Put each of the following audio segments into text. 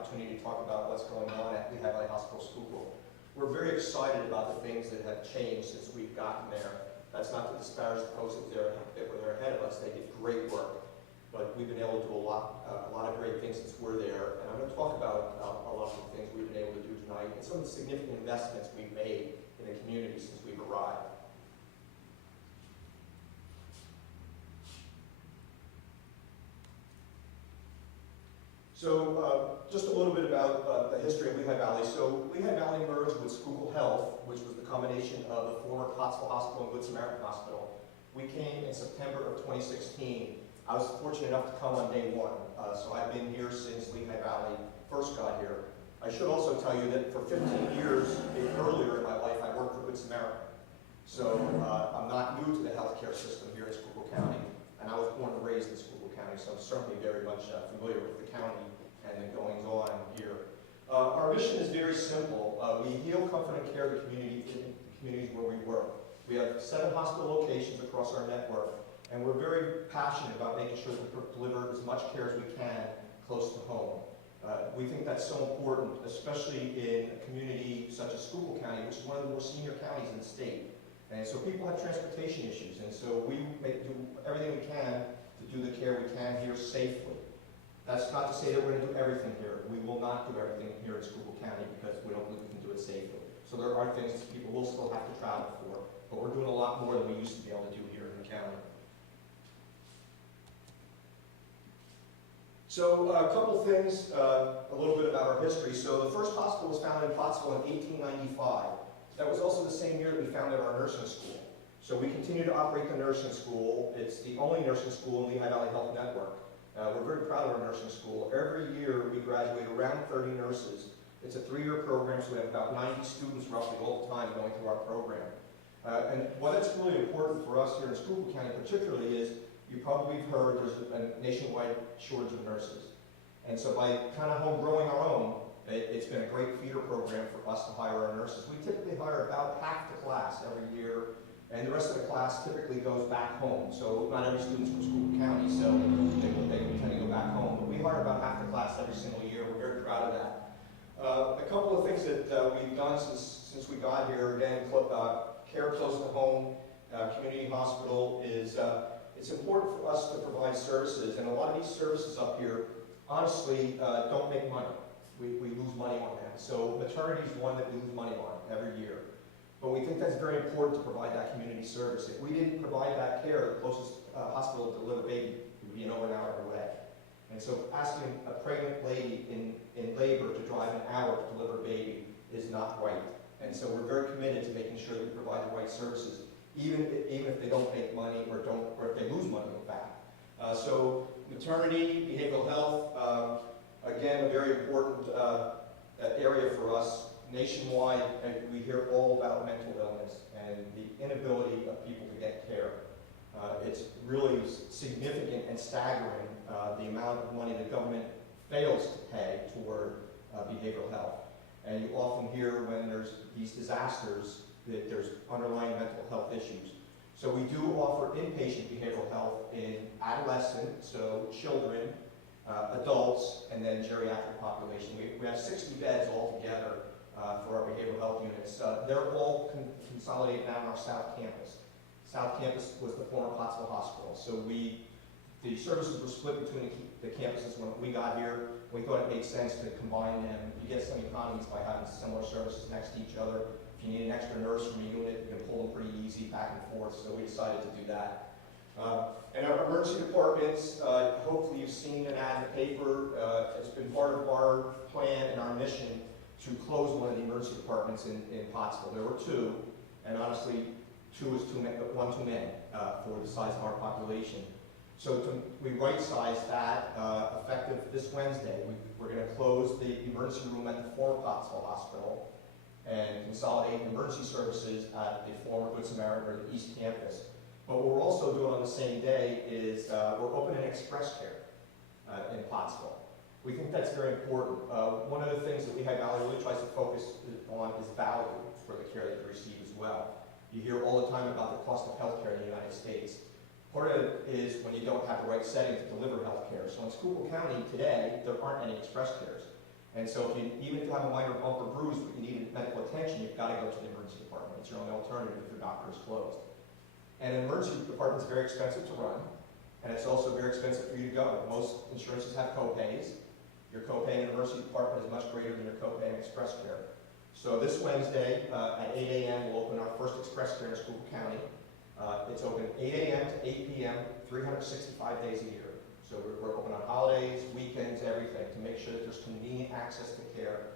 opportunity to talk about what's going on at Lehigh Valley Hospital School. We're very excited about the things that have changed since we've gotten there. That's not to disparage the folks that were there ahead of us. They did great work, but we've been able to do a lot of great things since we're there. And I'm going to talk about a lot of the things we've been able to do tonight and some of the significant investments we've made in the community since we've arrived. So just a little bit about the history of Lehigh Valley. So Lehigh Valley merged with Schuylkill Health, which was the combination of the former Pottsville Hospital and Good Samaritan Hospital. We came in September of 2016. I was fortunate enough to come on day one, so I've been here since Lehigh Valley first got here. I should also tell you that for 15 years earlier in my life, I worked for Good Samaritan. So I'm not new to the healthcare system here in Schuylkill County, and I was born and raised in Schuylkill County, so I'm certainly very much familiar with the county and the goings-on here. Our mission is very simple. We heal, comfort, and care the community in the communities where we work. We have 7 hospital locations across our network, and we're very passionate about making sure that we deliver as much care as we can close to home. We think that's so important, especially in a community such as Schuylkill County, which is one of the more senior counties in the state. And so people have transportation issues, and so we do everything we can to do the care we can here safely. That's not to say that we're going to do everything here. We will not do everything here in Schuylkill County because we don't believe we can do it safely. So there are things that people will still have to travel for, but we're doing a lot more than we used to be able to do here in the county. So a couple things, a little bit about our history. So the first hospital was founded in Pottsville in 1895. That was also the same year that we founded our nursing school. So we continue to operate the nursing school. It's the only nursing school in the Lehigh Valley Health Network. We're very proud of our nursing school. Every year we graduate around 30 nurses. It's a 3-year program, so we have about 90 students roughly all the time going through our program. And what that's really important for us here in Schuylkill County particularly is, you probably have heard there's a nationwide shortage of nurses. And so by kind of home growing our own, it's been a great feeder program for us to hire our nurses. We typically hire about half the class every year, and the rest of the class typically goes back home. So not every student's from Schuylkill County, so they tend to go back home. But we hire about half the class every single year. We're very proud of that. A couple of things that we've done since we got here, again, care close to home, community hospital is, it's important for us to provide services, and a lot of these services up here, honestly, don't make money. We lose money on that. So maternity is one that we lose money on every year. But we think that's very important to provide that community service. If we didn't provide that care, the closest hospital to deliver a baby would be an over an hour away. And so asking a pregnant lady in labor to drive an hour to deliver a baby is not right. And so we're very committed to making sure that we provide the right services, even if they don't make money or if they lose money, in fact. So maternity, behavioral health, again, a very important area for us. Nationwide, we hear all about mental illness and the inability of people to get care. It's really significant and staggering, the amount of money the government fails to pay toward behavioral health. And you often hear when there's these disasters that there's underlying mental health issues. So we do offer inpatient behavioral health in adolescents, so children, adults, and then geriatric population. We have 60 beds altogether for our behavioral health units. They're all consolidated now in our South Campus. South Campus was the former Pottsville Hospital. So the services were split between the campuses when we got here. We thought it made sense to combine them. You get some economies by having similar services next to each other. If you need an extra nurse from a unit, you can pull them pretty easy back and forth, so we decided to do that. And our emergency departments, hopefully you've seen an ad in the paper. It's been part of our plan and our mission to close one of the emergency departments in Pottsville. There were 2, and honestly, 2 is too many, but 1 too many for the size of our population. So we right-sized that effective this Wednesday. We're going to close the emergency room at the former Pottsville Hospital and consolidate emergency services at the former Good Samaritan or the East Campus. But what we're also doing on the same day is we're opening express care in Pottsville. We think that's very important. One of the things that Lehigh Valley really tries to focus on is value for the care that you receive as well. You hear all the time about the cost of health care in the United States. Part of it is when you don't have the right setting to deliver health care. So in Schuylkill County today, there aren't any express cares. And so even if you have a minor bump or bruise, but you need medical attention, you've got to go to the emergency department. It's your only alternative if the doctor is closed. And an emergency department is very expensive to run, and it's also very expensive for you to go. Most insurances have co-pays. Your copay in an emergency department is much greater than your copay in Express Care. So this Wednesday at 8 a.m. we'll open our first Express Care in Schuylkill County. It's open 8 a.m. to 8 p.m. 365 days a year. So we're open on holidays, weekends, everything, to make sure that there's convenient access to care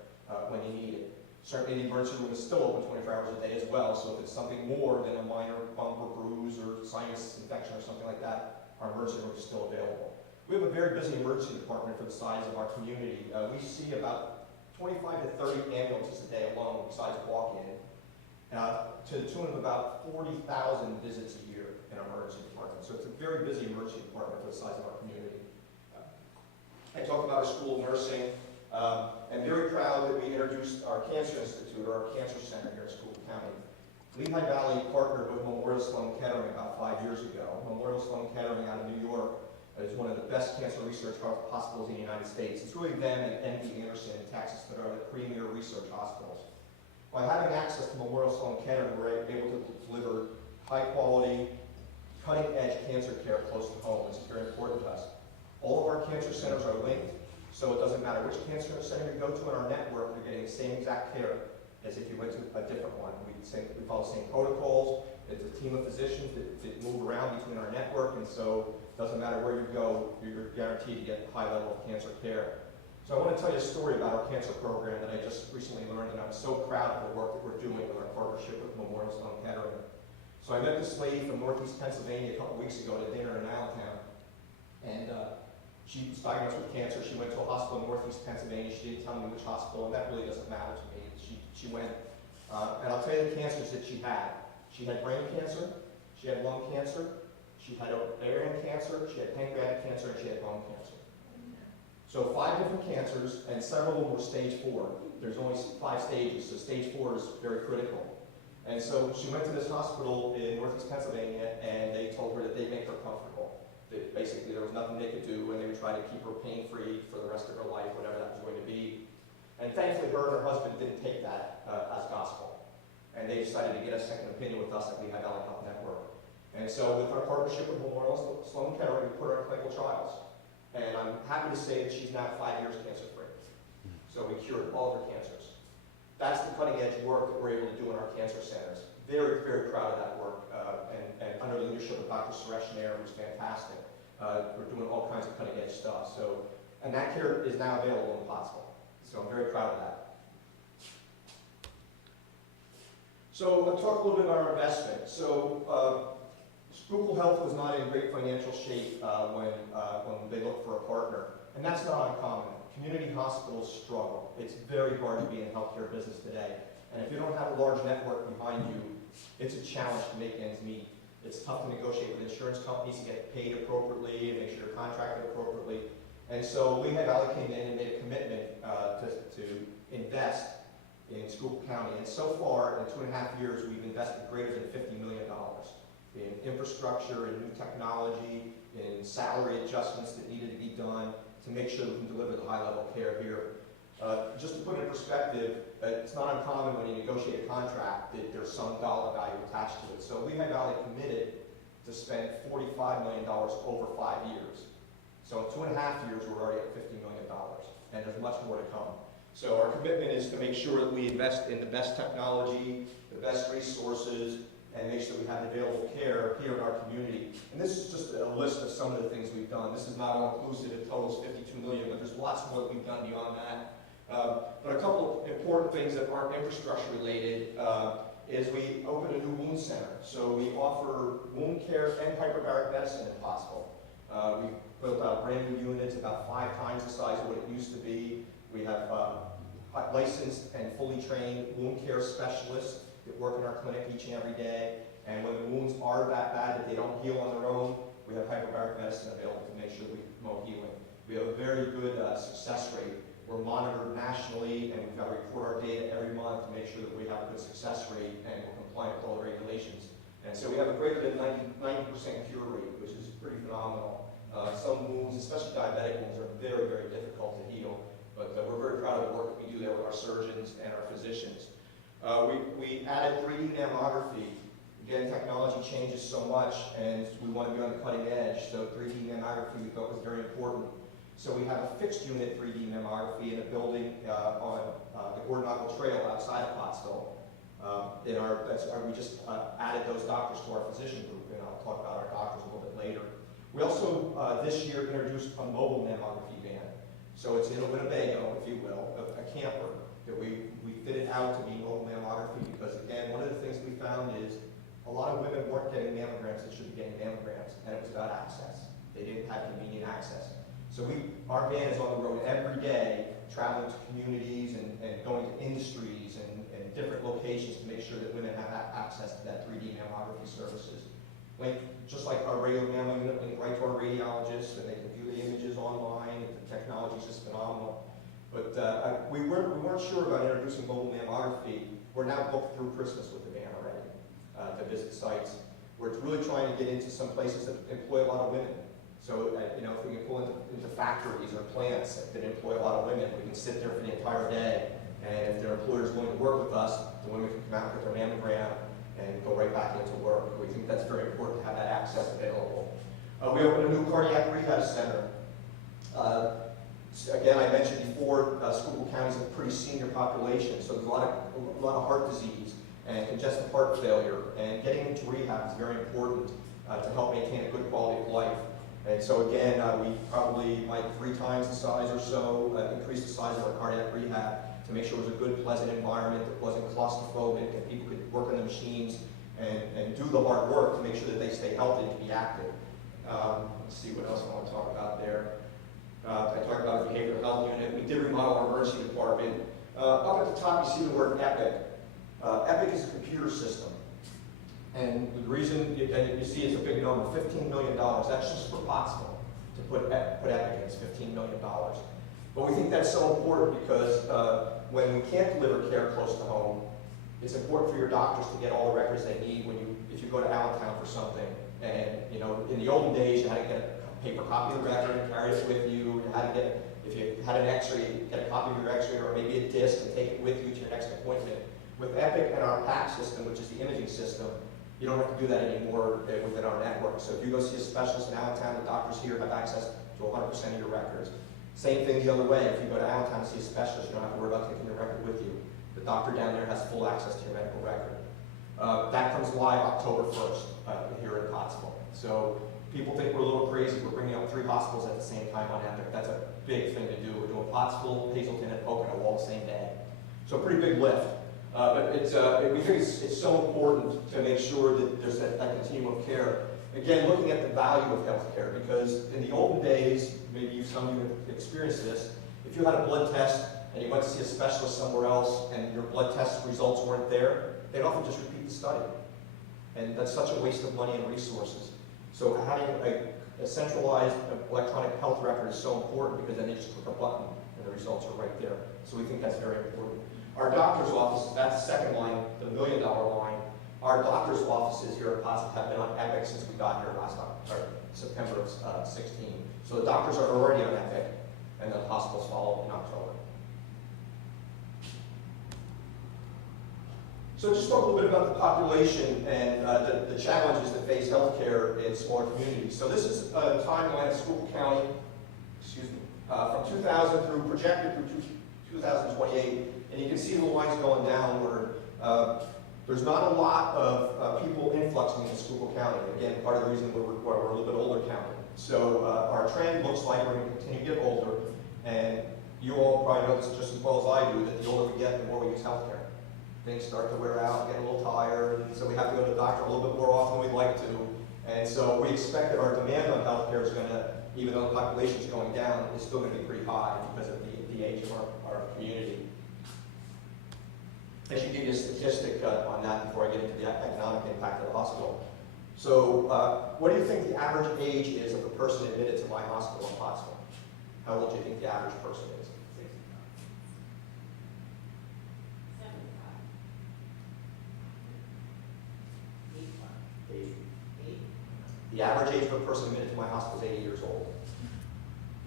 when you need it. Certainly the emergency room is still open 24 hours a day as well, so if it's something more than a minor bump or bruise or sinus infection or something like that, our emergency room is still available. We have a very busy emergency department for the size of our community. We see about 25 to 30 ambulances a day alone besides walk-in, to the tune of about 40,000 visits a year in our emergency department. So it's a very busy emergency department for the size of our community. I talked about our school of nursing. I'm very proud that we introduced our Cancer Institute, or our Cancer Center here in Schuylkill County. Lehigh Valley partnered with Memorial Sloan Kettering about 5 years ago. Memorial Sloan Kettering out of New York is one of the best cancer research hospitals in the United States. It's really them and MD Anderson in Texas that are the premier research hospitals. By having access to Memorial Sloan Kettering, we're able to deliver high quality, cutting edge cancer care close to home. This is very important to us. All of our cancer centers are linked, so it doesn't matter which cancer center you go to in our network, you're getting the same exact care as if you went to a different one. We follow the same protocols. It's a team of physicians that move around between our network, and so it doesn't matter where you go, you're guaranteed to get a high level of cancer care. So I want to tell you a story about our cancer program that I just recently learned, and I'm so proud of the work that we're doing with our partnership with Memorial Sloan Kettering. So I met this lady from Northeast Pennsylvania a couple weeks ago at a dinner in Allentown, and she was diagnosed with cancer. She went to a hospital in Northeast Pennsylvania. She didn't tell me which hospital, and that really doesn't matter to me. She went, and I'll tell you the cancers that she had. She had brain cancer, she had lung cancer, she had ovarian cancer, she had pancreatic cancer, and she had bone cancer. So 5 different cancers, and several of them were stage 4. There's only 5 stages, so stage 4 is very critical. And so she went to this hospital in Northeast Pennsylvania, and they told her that they'd make her comfortable. That basically there was nothing they could do, and they would try to keep her pain-free for the rest of her life, whatever that was going to be. And thankfully, her and her husband didn't take that as gospel. And they decided to get a second opinion with us at Lehigh Valley Health Network. And so with our partnership with Memorial Sloan Kettering, we put her in clinical trials. And I'm happy to say that she's now 5 years cancer-free. So we cured all of her cancers. That's the cutting-edge work that we're able to do in our cancer centers. Very, very proud of that work. And under the leadership of Dr. Suresh Nair, who's fantastic, we're doing all kinds of cutting-edge stuff. So, and that care is now available in Pottsville. So I'm very proud of that. So let's talk a little bit about our investment. So Schuylkill Health was not in great financial shape when they looked for a partner, and that's not uncommon. Community hospitals struggle. It's very hard to be in the healthcare business today, and if you don't have a large network behind you, it's a challenge to make ends meet. It's tough to negotiate with insurance companies to get paid appropriately and make sure you're contracted appropriately. And so Lehigh Valley came in and made a commitment to invest in Schuylkill County. And so far, in 2.5 years, we've invested greater than $50 million in infrastructure, in new technology, in salary adjustments that needed to be done to make sure we can deliver the high level of care here. Just to put it in perspective, it's not uncommon when you negotiate a contract that there's some dollar value attached to it. So Lehigh Valley committed to spend $45 million over 5 years. So in 2.5 years, we're already at $50 million, and there's much more to come. So our commitment is to make sure that we invest in the best technology, the best resources, and make sure we have available care here in our community. And this is just a list of some of the things we've done. This is not all inclusive, it totals $52 million, but there's lots more that we've done beyond that. But a couple of important things that aren't infrastructure related is we opened a new wound center. So we offer wound care and hyperbaric medicine if possible. We built out brand new units, about 5 times the size of what it used to be. We have licensed and fully trained wound care specialists that work in our clinic each and every day. And when the wounds are that bad that they don't heal on their own, we have hyperbaric medicine available to make sure we promote healing. We have a very good success rate. We're monitored nationally, and we've got to report our data every month to make sure that we have a good success rate and we're compliant with all the regulations. And so we have a greater than 90% cure rate, which is pretty phenomenal. Some wounds, especially diabetic wounds, are very, very difficult to heal. But we're very proud of the We added 3D mammography. Again, technology changes so much, and we want to be on the cutting edge, so 3D mammography we thought was very important. So we have a fixed unit 3D mammography in a building on the Gordon Trail outside of Pottsville. We just added those doctors to our physician group, and I'll talk about our doctors a little bit later. We also, this year, introduced a mobile mammography van. So it's in a Winnebago, if you will, a camper, that we fitted out to be mobile mammography because, again, one of the things we found is a lot of women weren't getting mammograms that should be getting mammograms, and it was about access. They didn't have convenient access. So our van is on the road every day, traveling to communities and going to industries and different locations to make sure that women have access to that 3D mammography services. Just like our regular mammo unit, link right to our radiologists, and they can view the images online. The technology is just phenomenal. But we weren't sure about introducing mobile mammography. We're now booked through Christmas with the van already to visit sites. We're really trying to get into some places that employ a lot of women. So, if we can pull into factories or plants that employ a lot of women, we can sit there for the entire day. And if their employer is willing to work with us, the women can come out with their mammogram and go right back into work. We think that's very important to have that access available. We opened a new cardiac rehab center. Again, I mentioned before, Schuylkill County is a pretty senior population, so there's a lot of heart disease and congestive heart failure, and getting into rehab is very important to help maintain a good quality of life. And so again, we probably might 3 times the size or so increase the size of our cardiac rehab to make sure it was a good, pleasant environment that wasn't claustrophobic and people could work on the machines and do the hard work to make sure that they stay healthy and be active. Let's see what else I want to talk about there. I talked about a behavioral health unit. We did remodel our emergency department. Up at the top, you see the word EPIC. EPIC is a computer system. And the reason you see it's a big number, $15 million. That's just for Pottsville to put EPIC in. It's $15 million. But we think that's so important because when we can't deliver care close to home, it's important for your doctors to get all the records they need if you go to Allentown for something. And in the olden days, you had to get a paper copy of the record and carry it with you. You had to if you had an X-ray, get a copy of your X-ray or maybe a disc and take it with you to your next appointment. With EPIC and our PAC system, which is the imaging system, you don't have to do that anymore within our network. So if you go see a specialist in Allentown, the doctors here have access to 100% of your records. Same thing the other way. If you go to Allentown to see a specialist, you don't have to worry about taking your record with you. The doctor down there has full access to your medical record. That comes live October 1st here in Pottsville. So people think we're a little crazy. We're bringing up 3 hospitals at the same time on EPIC. That's a big thing to do. We're doing Pottsville, Hazleton, and Pocono all the same day. So a pretty big lift. But we think it's so important to make sure that there's that continuum of care. Again, looking at the value of healthcare, because in the olden days, maybe some of you have experienced this, if you had a blood test and you went to see a specialist somewhere else and your blood test results weren't there, they'd often just repeat the study. And that's such a waste of money and resources. So having a centralized electronic health record is so important because then they just click a button and the results are right there. So we think that's very important. Our doctor's office, that's the second line, the $1 million line. Our doctor's offices here at Pottsville have been on EPIC since we got here September of 16. So the doctors are already on EPIC, and the hospitals follow in October. So just talk a little bit about the population and the challenges that face healthcare in smaller communities. So this is a timeline of Schuylkill County, from 2000 through projected through 2028. And you can see the lines going downward. There's not a lot of people influxing into Schuylkill County. Again, part of the reason we're a little bit older county. So our trend looks like we're going to continue to get older. And you all probably know this just as well as I do, that the older we get, the more we use healthcare. Things start to wear out, get a little tired, and so we have to go to the doctor a little bit more often than we'd like to. And so we expect that our demand on healthcare is going to, even though the population is going down, is still going to be pretty high because of the age of our community. I should give you a statistic on that before I get into the economic impact of the hospital. So what do you think the average age is of the person admitted to my hospital in Pottsville? How old do you think the average person is? 80. The average age of a person admitted to my hospital is 80 years old.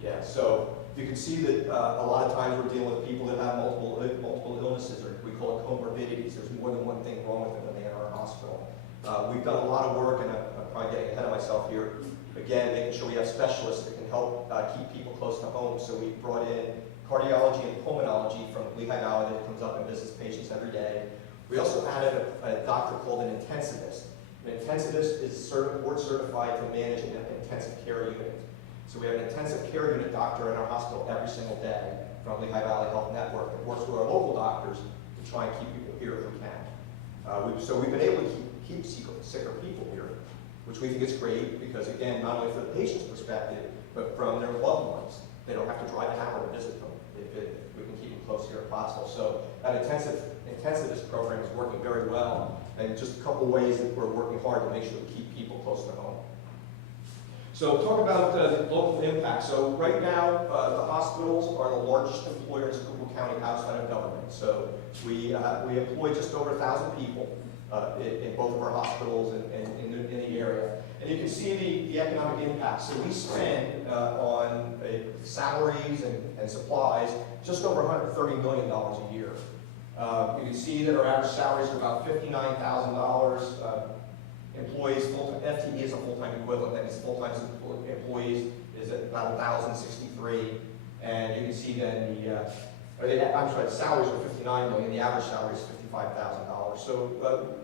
Yeah, so You can see that a lot of times we're dealing with people that have multiple illnesses, or we call it comorbidities. There's more than one thing wrong with them when they enter our hospital. We've done a lot of work, and I'm probably getting ahead of myself here, again, making sure we have specialists that can help keep people close to home. So we brought in cardiology and pulmonology from Lehigh Valley that comes up and visits patients every day. We also added a doctor called an intensivist. An intensivist is board certified to manage an intensive care unit. So we have an intensive care unit doctor in our hospital every single day from Lehigh Valley Health Network that works with our local doctors to try and keep people here if we can. So we've been able to keep sicker people here, which we think is great because, again, not only from the patient's perspective, but from their loved ones. They don't have to drive an hour to visit them if we can keep them close here if possible. So that intensivist program is working very well, and just a couple ways that we're working hard to make sure we keep people close to home. So talk about the local impact. So right now, the hospitals are the largest employer in Schuylkill County outside of government. So we employ just over 1,000 people in both of our hospitals and in the area. And you can see the economic impact. So we spend on salaries and supplies just over $130 million a year. You can see that our average salaries are about $59,000. Employees, FTE is a full-time equivalent. That means full-time employees is at about 1,063. And you can see then the salaries are $59 million. The average salary is $55,000. So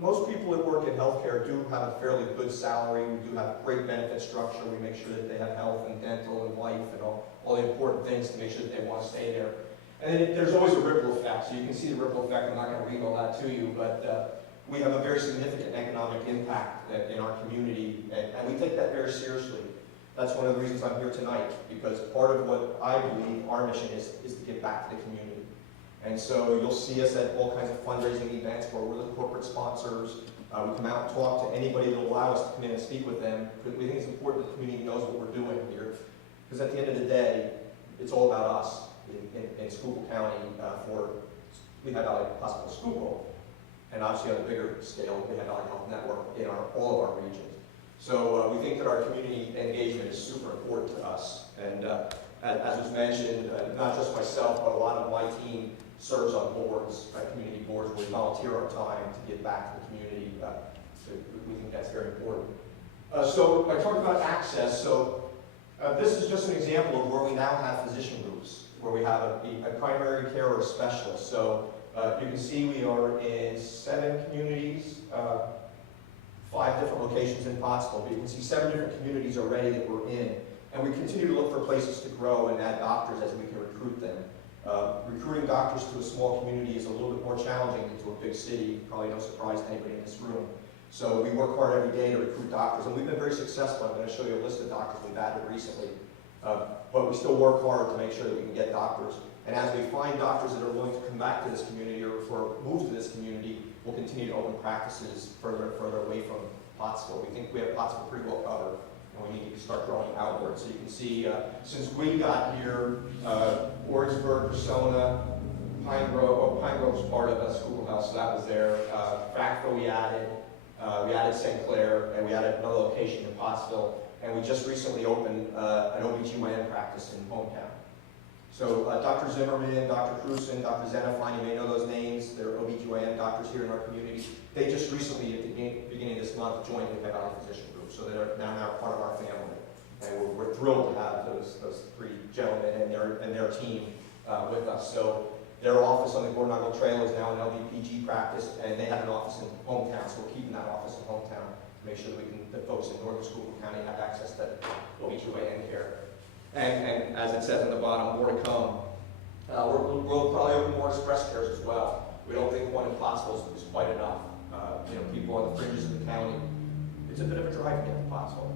most people that work in healthcare do have a fairly good salary. We do have great benefit structure. We make sure that they have health and dental and life and all the important things to make sure that they want to stay there. And then there's always a ripple effect. So you can see the ripple effect. I'm not going to read all that to you, but we have a very significant economic impact in our community, and we take that very seriously. That's one of the reasons I'm here tonight, because part of what I believe our mission is to give back to the community. And so you'll see us at all kinds of fundraising events where we're the corporate sponsors. We come out and talk to anybody that will allow us to come in and speak with them, because we think it's important that the community knows what we're doing here. Because at the end of the day, it's all about us in Schuylkill County for Lehigh Valley Hospital Schuylkill. And obviously on a bigger scale, Lehigh Valley Health Network in all of our regions. So we think that our community engagement is super important to us. And as was mentioned, not just myself, but a lot of my team serves on boards, community boards, where we volunteer our time to give back to the community. So we think that's very important. So I talked about access. So this is just an example of where we now have physician groups, where we have a primary care or a specialist. So you can see we are in 7 communities, 5 different locations in Pottsville, but you can see 7 different communities already that we're in. And we continue to look for places to grow and add doctors as we can recruit them. Recruiting doctors to a small community is a little bit more challenging than to a big city, probably no surprise to anybody in this room. So we work hard every day to recruit doctors, and we've been very successful. I'm going to show you a list of doctors we've added recently. But we still work hard to make sure that we can get doctors. And as we find doctors that are willing to come back to this community or move to this community, we'll continue to open practices further and further away from Pottsville. We think we have Pottsville pretty well covered, and we need to start growing outward. So you can see, since we got here, Warrensburg, Persona, Pine Grove was part of the schoolhouse, so that was there. Frackville we added St. Clair, and we added another location in Pottsville, and we just recently opened an OBGYN practice in hometown. So Dr. Zimmerman, Dr. Cruson, Dr. Zenifine, you may know those names. They're OBGYN doctors here in our community. They just recently, at the beginning of this month, joined the Lehigh Valley Physician Group, so they're now part of our family. And we're thrilled to have those 3 gentlemen and their team with us. So their office on the Gornagle Trail is now an LVPG practice, and they have an office in hometown, so we're keeping that office in hometown to make sure that the folks in northern Schuylkill County have access to OBGYN care. And as it says on the bottom, more to come. We'll probably open more express cares as well. We don't think one in Pottsville is quite enough. People on the fringes of the county, it's a bit of a drive to get to Pottsville.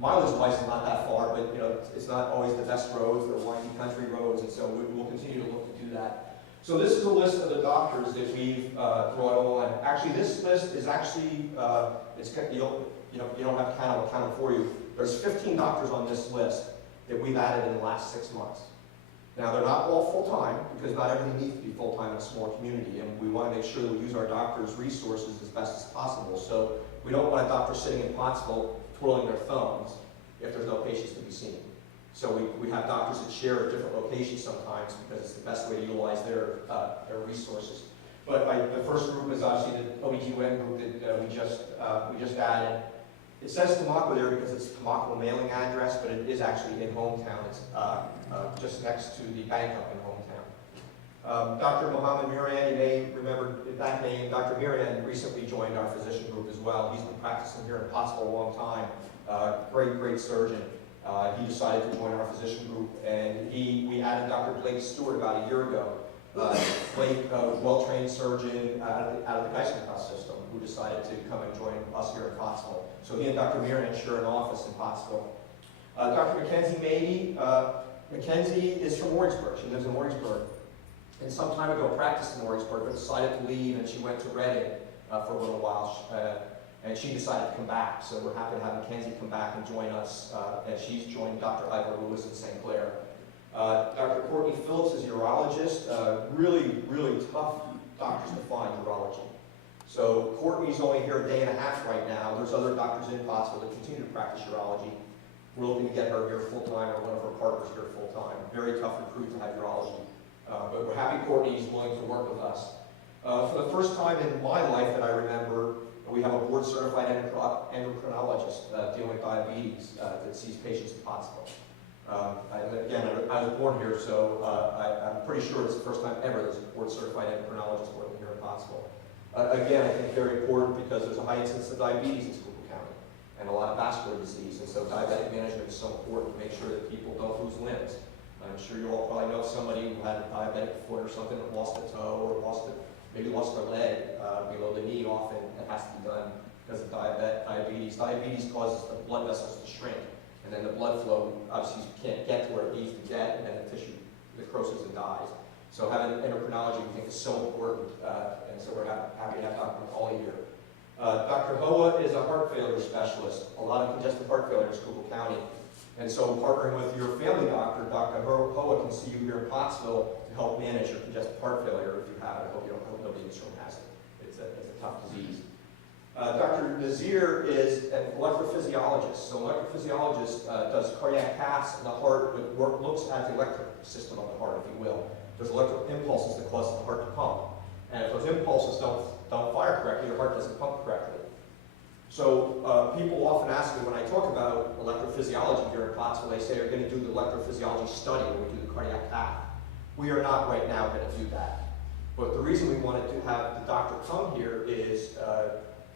Mileage-wise is not that far, but it's not always the best roads. They're windy country roads, and so we'll continue to look to do that. So this is a list of the doctors that we've brought on. Actually, this list is actually you don't have to count it. I'll count it for you. There's 15 doctors on this list that we've added in the last 6 months. Now, they're not all full-time, because not everything needs to be full-time in a small community, and we want to make sure that we use our doctors' resources as best as possible. So we don't want a doctor sitting in Pottsville twiddling their thumbs if there's no patients to be seen. So we have doctors that share at different locations sometimes because it's the best way to utilize their resources. But the first group is obviously the OBGYN group that we just added. It says Tamaqua there because it's Tamaqua mailing address, but it is actually in hometown. It's just next to the bank up in hometown. Dr. Mohammed Mirian, you may remember that name. Dr. Mirian recently joined our physician group as well. He's been practicing here in Pottsville a long time. Great surgeon. He decided to join our physician group, and we added Dr. Blake Stewart about a year ago. Blake, well-trained surgeon out of the Geisinger system, who decided to come and join us here in Pottsville. So he and Dr. Mirian share an office in Pottsville. Dr. Mackenzie Mady, Mackenzie is from Warrensburg. She lives in Warrensburg. And some time ago practiced in Warrensburg, but decided to leave, and she went to Reading for a little while. And she decided to come back. So we're happy to have Mackenzie come back and join us, and she's joined Dr. Ivor Lewis in St. Clair. Dr. Courtney Phillips is a urologist. Really tough doctors to find, urology. So Courtney's only here a day and a half right now. There's other doctors in Pottsville that continue to practice urology. We're looking to get her here full-time, or one of her partners here full-time. Very tough recruit to have urology. But we're happy Courtney's willing to work with us. For the first time in my life that I remember, we have a board-certified endocrinologist dealing with diabetes that sees patients in Pottsville. Again, I was born here, so I'm pretty sure it's the first time ever there's a board-certified endocrinologist working here in Pottsville. Again, I think very important because there's a high incidence of diabetes in Schuylkill County and a lot of vascular disease, and so diabetic management is so important to make sure that people don't lose limbs. I'm sure you all probably know somebody who had a diabetic foot or something that lost a toe or maybe lost their leg below the knee. Often it has to be done because of diabetes. Diabetes causes the blood vessels to shrink, and then the blood flow obviously can't get to where it needs to get, and then the tissue necroses and dies. So having endocrinology we think is so important, and so we're happy to have Dr. McCauley here. Dr. Hoa is a heart failure specialist, a lot of congestive heart failure in Schuylkill County. And so partnering with your family doctor, Dr. Hoa can see you here in Pottsville to help manage your congestive heart failure if you have it. I hope nobody in this room has it. It's a tough disease. Dr. Nazir is an electrophysiologist. So an electrophysiologist does cardiac caths in the heart, but looks at the electric system of the heart, if you will. There's electrical impulses that cause the heart to pump. And if those impulses don't fire correctly, your heart doesn't pump correctly. So people often ask me when I talk about electrophysiology here in Pottsville, they say, are you going to do the electrophysiology study when we do the cardiac cath? We are not right now going to do that. But the reason we wanted to have the doctor come here is,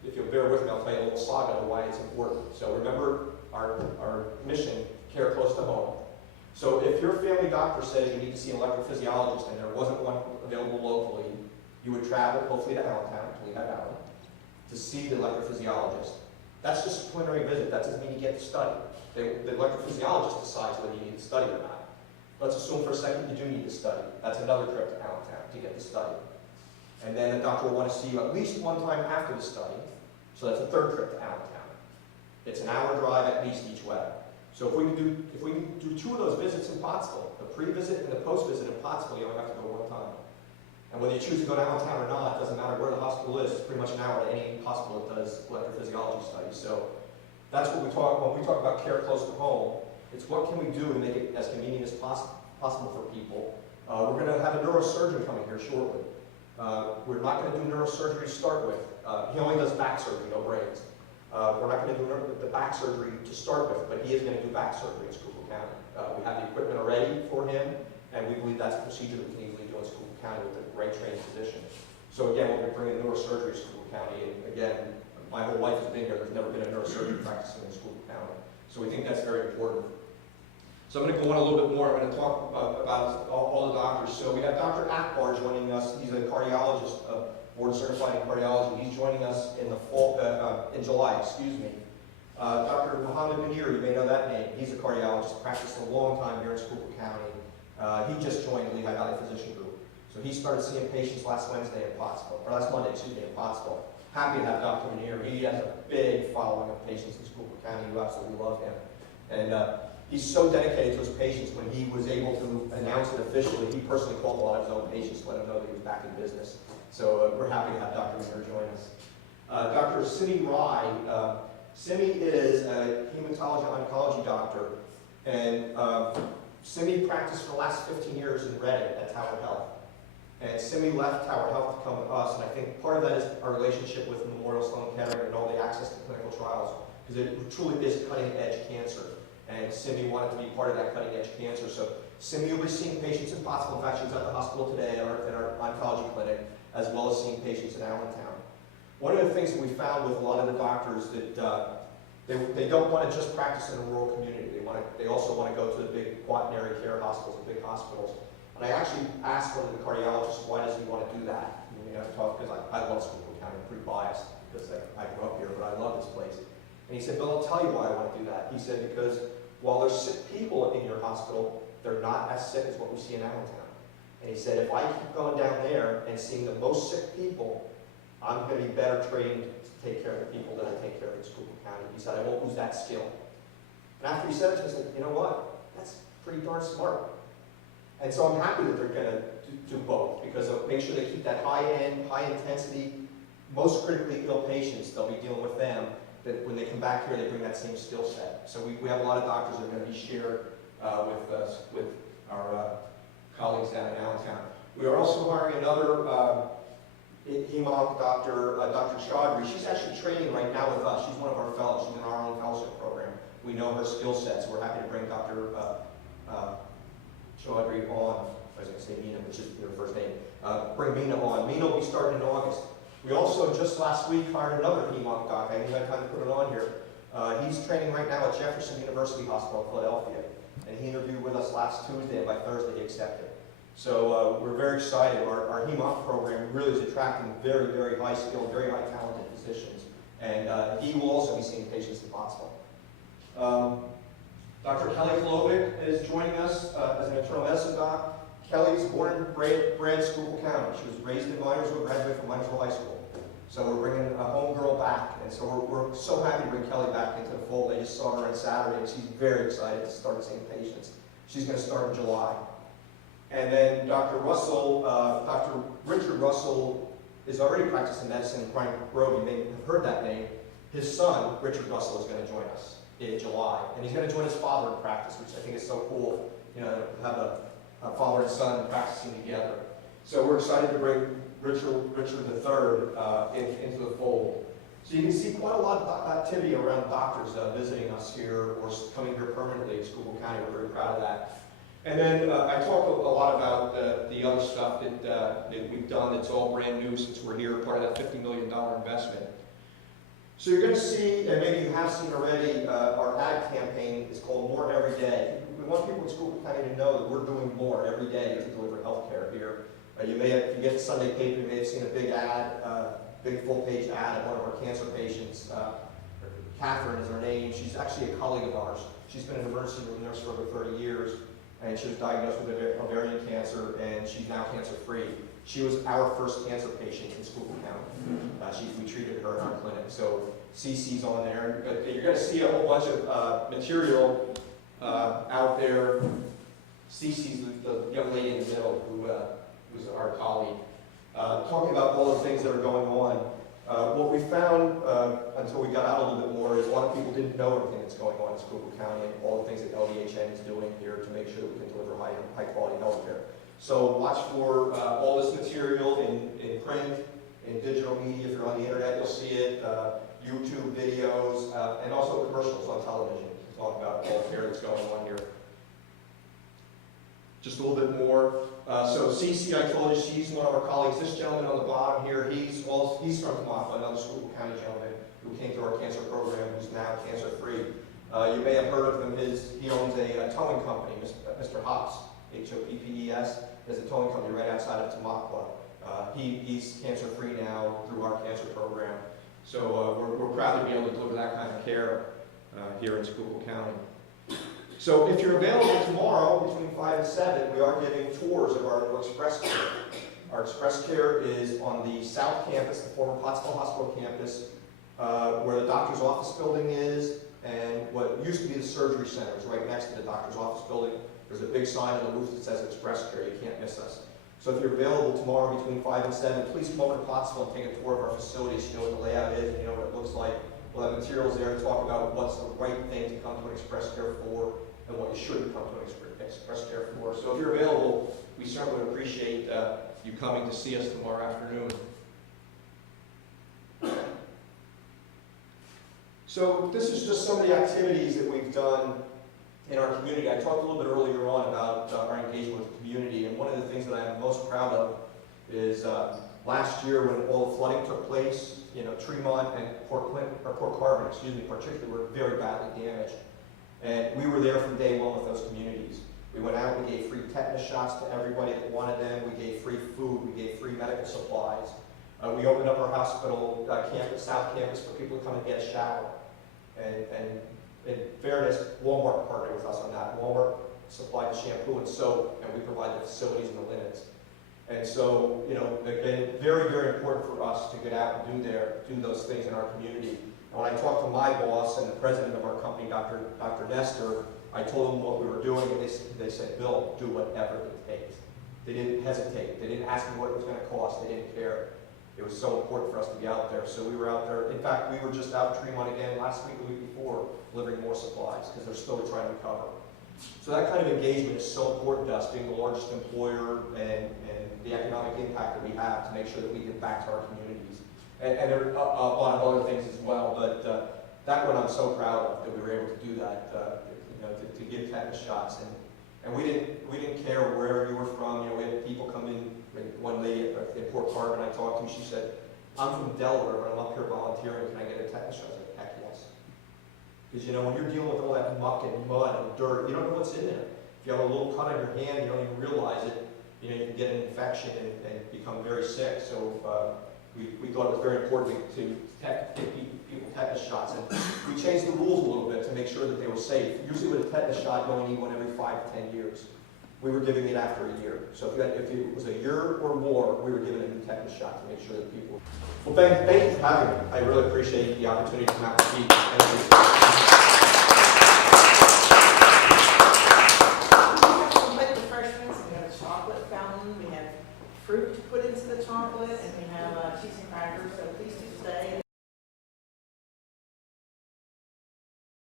if you'll bear with me, I'll tell you a little saga of why it's important. So remember our mission, care close to home. So if your family doctor says you need to see an electrophysiologist and there wasn't one available locally, you would travel hopefully to Allentown, to Lehigh Valley, to see the electrophysiologist. That's just a preliminary visit. That doesn't mean you get to study. The electrophysiologist decides whether you need to study or not. Let's assume for a second you do need to study. That's another trip to Allentown to get the study. And then the doctor will want to see you at least one time after the study. So that's a third trip to Allentown. It's an hour drive at least each way. So if we can do two of those visits in Pottsville, the pre-visit and the post-visit in Pottsville, you only have to go one time. And whether you choose to go to Allentown or not, it doesn't matter where the hospital is. It's pretty much an hour to any hospital that does electrophysiology studies. So that's what we talk when we talk about care close to home. It's what can we do to make it as convenient as possible for people. We're going to have a neurosurgeon coming here shortly. We're not going to do neurosurgery to start with. He only does back surgery, no brains. We're not going to do the back surgery to start with, but he is going to do back surgery in Schuylkill County. We have the equipment already for him, and we believe that's a procedure that we can easily do in Schuylkill County with a great trained physician. So again, we'll be bringing neurosurgery to Schuylkill County, and again, my whole life has been here. There's never been a neurosurgery practicing in Schuylkill County. So we think that's very important. So I'm going to go on a little bit more. I'm going to talk about all the doctors. So we have Dr. Akbar joining us. He's a cardiologist, board certified in cardiology. He's joining us in the fall, in July, excuse me. Dr. Mohammed Munir, you may know that name. He's a cardiologist, practiced a long time here in Schuylkill County. He just joined the Lehigh Valley Physician Group. So he started seeing patients last Monday in Pottsville. Happy to have Dr. Munir. He has a big following of patients in Schuylkill County who absolutely love him. And he's so dedicated to his patients. When he was able to announce it officially, he personally called a lot of his own patients to let them know that he was back in business. So we're happy to have Dr. Munir join us. Dr. Simi Rai. Simi is a hematology oncology doctor. And Simi practiced for the last 15 years in Reppy at Tower Health. And Simi left Tower Health to come to us, and I think part of that is our relationship with Memorial Sloan Kettering and all the access to clinical trials, because it truly is cutting-edge cancer. And Simi wanted to be part of that cutting-edge cancer. So Simi will be seeing patients in Pottsville. In fact, she's at the hospital today at our oncology clinic, as well as seeing patients in Allentown. One of the things that we found with a lot of the doctors that they don't want to just practice in a rural community. They also want to go to the big quaternary care hospitals, the big hospitals. And I actually asked one of the cardiologists, why does he want to do that? Because I love Schuylkill County. I'm pretty biased because I grew up here, but I love this place. And he said, Bill, I'll tell you why I want to do that. He said, because while there's sick people in your hospital, they're not as sick as what we see in Allentown. And he said, if I keep going down there and seeing the most sick people, I'm going to be better trained to take care of the people that I take care of in Schuylkill County. He said, I won't lose that skill. And after he said it, I said, you know what? That's pretty darn smart. And so I'm happy that they're going to do both, because they'll make sure they keep that high-end, high-intensity, most critically ill patients. They'll be dealing with them. That when they come back here, they bring that same skill set. So we have a lot of doctors that are going to be shared with our colleagues down in Allentown. We are also hiring another hemonc doctor, Dr. Chaudhry. She's actually training right now with us. She's one of our fellows. She's in our own fellowship program. We know her skill sets. We're happy to bring Dr. Chaudhry on. I was going to say Mina, which is her first name. Bring Mina on. Mina will be starting in August. We also, just last week, hired another hemonc doc. I think I kind of put it on here. He's training right now at Jefferson University Hospital in Philadelphia. And he interviewed with us last Tuesday, and by Thursday he accepted. So we're very excited. Our hemonc program really is attracting very, very high-skilled, very high-talented physicians. And he will also be seeing patients in Pottsville. Dr. Kelly Klovic is joining us as an internal medicine doc. Kelly's born and bred Schuylkill County. She was raised in Minersville, graduated from Minersville High School. So we're bringing a homegirl back, and so we're so happy to bring Kelly back into the fold. I just saw her on Saturday, and she's very excited to start seeing patients. She's going to start in July. And then Dr. Richard Russell is already practicing medicine in Pine Grove. You may have heard that name. His son, Richard Russell, is going to join us in July. And he's going to join his father in practice, which I think is so cool, to have a father and son practicing together. So we're excited to bring Richard III into the fold. So you can see quite a lot of activity around doctors visiting us here or coming here permanently in Schuylkill County. We're very proud of that. And then I talked a lot about the other stuff that we've done that's all brand new since we're here, part of that $50 million investment. So you're going to see, and maybe you have seen already, our ad campaign is called More Every Day. We want people in Schuylkill County to know that we're doing more every day to deliver health care here. If you get the Sunday paper, you may have seen a big ad, big full-page ad of one of our cancer patients. Catherine is her name. She's actually a colleague of ours. She's been an emergency room nurse for over 30 years, and she was diagnosed with ovarian cancer, and she's now cancer-free. She was our first cancer patient in Schuylkill County. We treated her in our clinic. So CC's on there. You're going to see a whole bunch of material out there. CC's the young lady in the middle who's our colleague, talking about all the things that are going on. What we found until we got out a little bit more is a lot of people didn't know everything that's going on in Schuylkill County and all the things that LVHN is doing here to make sure that we can deliver high quality health care. So watch for all this material in print, in digital media. If you're on the internet, you'll see it. YouTube videos, and also commercials on television to talk about all the care that's going on here. Just a little bit more. So CC, I told you, she's one of our colleagues. This gentleman on the bottom here, he's from Tamaqua, another Schuylkill County gentleman who came through our cancer program, who's now cancer-free. You may have heard of him. He owns a towing company, Mr. Hoppes, H-O-P-P-E-S. There's a towing company right outside of Tamaqua. He's cancer-free now through our cancer program. So we're proud to be able to deliver that kind of care here in Schuylkill County. So if you're available tomorrow between 5 and 7, we are giving tours of our Express Care. Our Express Care is on the South Campus, the former Pottsville Hospital campus, where the doctor's office building is, and what used to be the surgery center is right next to the doctor's office building. There's a big sign on the roof that says Express Care. You can't miss us. So if you're available tomorrow between 5 and 7, please come over to Pottsville and take a tour of our facilities. You know what the layout is, you know what it looks like. We'll have materials there to talk about what's the right thing to come to an Express Care for, and what you shouldn't come to an express care for. So if you're available, we certainly would appreciate you coming to see us tomorrow afternoon. So this is just some of the activities that we've done in our community. I talked a little bit earlier on about our engagement with the community, and one of the things that I am most proud of is last year when all the flooding took place, Tremont and Port Carbon, particularly were very badly damaged. And we were there from day one with those communities. We went out, we gave free tetanus shots to everybody that wanted them, we gave free food, we gave free medical supplies. We opened up our hospital South Campus for people to come and get a shower. And in fairness, Walmart partnered with us on that. Walmart supplied the shampoo and soap, and we provided the facilities and the linens. And so, they've been very, very important for us to get out and do those things in our community. And when I talked to my boss and the president of our company, Dr. Nestor, I told them what we were doing, and they said, Bill, do whatever it takes. They didn't hesitate. They didn't ask me what it was going to cost. They didn't care. It was so important for us to be out there. So we were out there. In fact, we were just out in Tremont again last week, the week before, delivering more supplies because they're still trying to recover. So that kind of engagement is so important to us, being the largest employer and the economic impact that we have to make sure that we give back to our communities. And there are a lot of other things as well, but that one I'm so proud of, that we were able to do that, to give tetanus shots. And we didn't care wherever you were from. We had people come in. One lady at Port Carbon I talked to, she said, I'm from Delaware, but I'm up here volunteering. Can I get a tetanus shot? I was like, heck yes. Because when you're dealing with all that muck and mud and dirt, you don't know what's in there. If you have a little cut on your hand, you don't even realize it. You can get an infection and become very sick. So we thought it was very important to give people tetanus shots. And we changed the rules a little bit to make sure that they were safe. Usually with a tetanus shot, you only need one every 5 to 10 years. We were giving it after a year. So if it was a year or more, we were giving a new tetanus shot to make sure that people... Well, thank you for having me. I really appreciate the opportunity to come out and speak. Like the refreshments, we have a chocolate fountain, we have fruit to put into the chocolate, and we have cheese and crackers, so please do stay.